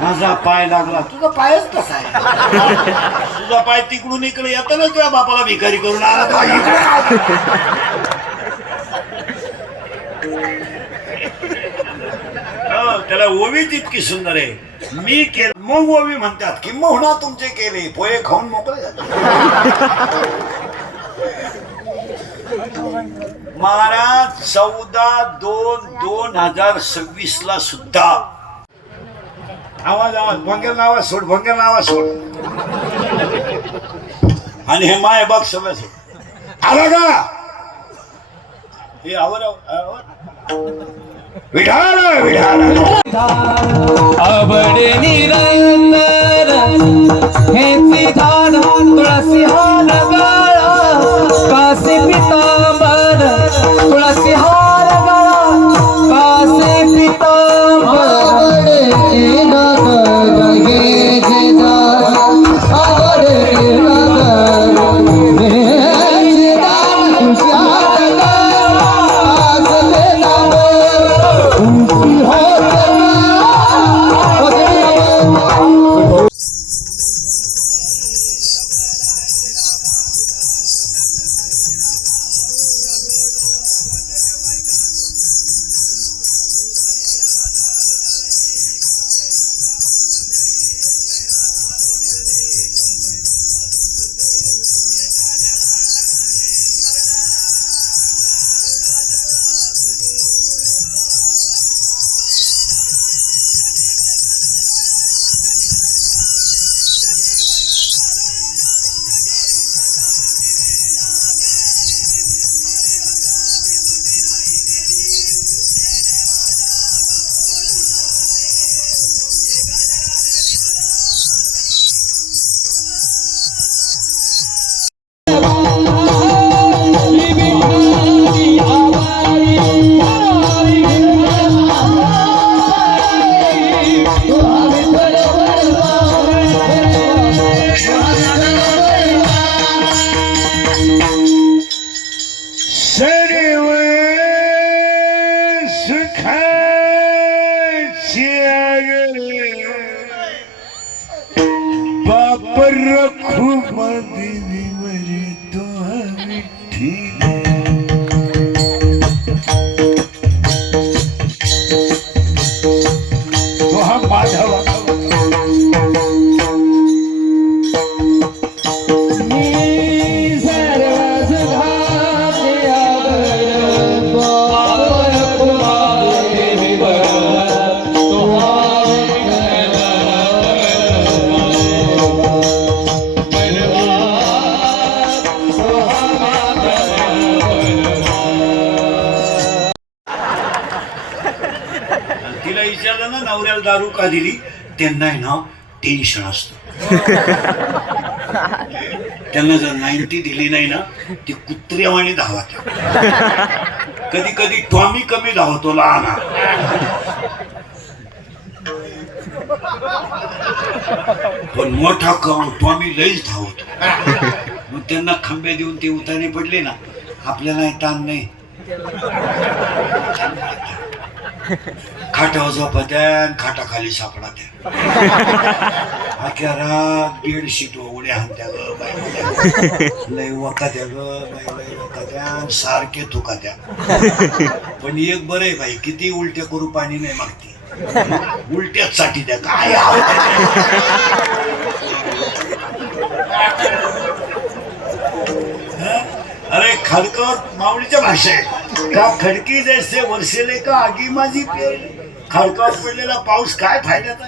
माझा पाय लागला. तुझा पायच कसा आहे? तुझा पाय तिकडून इकडे येताना तुझ्या बापाला भिकारी करून आला तो इकडे. त्याला ओवी तितकी सुंदर आहे. मी केलं मग ओवी म्हणतात की मोहना तुमचे केले पोहे खाऊन मोकळे झाले. महाराज 14/2/2026 ला सुद्धा आवाज भंगेर नावा सोड, भंगेर नावा सोड. आणि हे माय बघ सगळं सोड आला का हे आवर विठाल विठाल आवड निरंतर हेची धान तुळसी हार गळा कासे पितांबर तुळसी हार गळा कासे पितांबर नवऱ्याला दारू का दिली त्यांना आहे ना टेन्शन असतं. त्यांना जर 90 दिली नाही ना ती कुत्र्यावाणी धावत. कधी कधी टॉमी कमी धावतो लहान पण मोठा टॉमी लईच धावतो. मग त्यांना खंबे देऊन ते उतारे पडले ना आपल्याला ताण नाही. खाटावर झोपा द्या खाटाखाली सापडा द्या. अख्या रात बेडशीट उड्या हाणत्या ग बाई लय वका द्या ग बाई लय वका द्या सारखे तुका द्या. पण एक बरं आहे बाई किती उलट्या करू पाणी नाही मागते उलट्याच साठी द्या काय. अरे खडकर माऊलीच्या भाषा आहे का खडकी जैसे वर्षेले का आगी माझी पेरली. खडकावर पडलेला पाऊस काय फायद्याचा.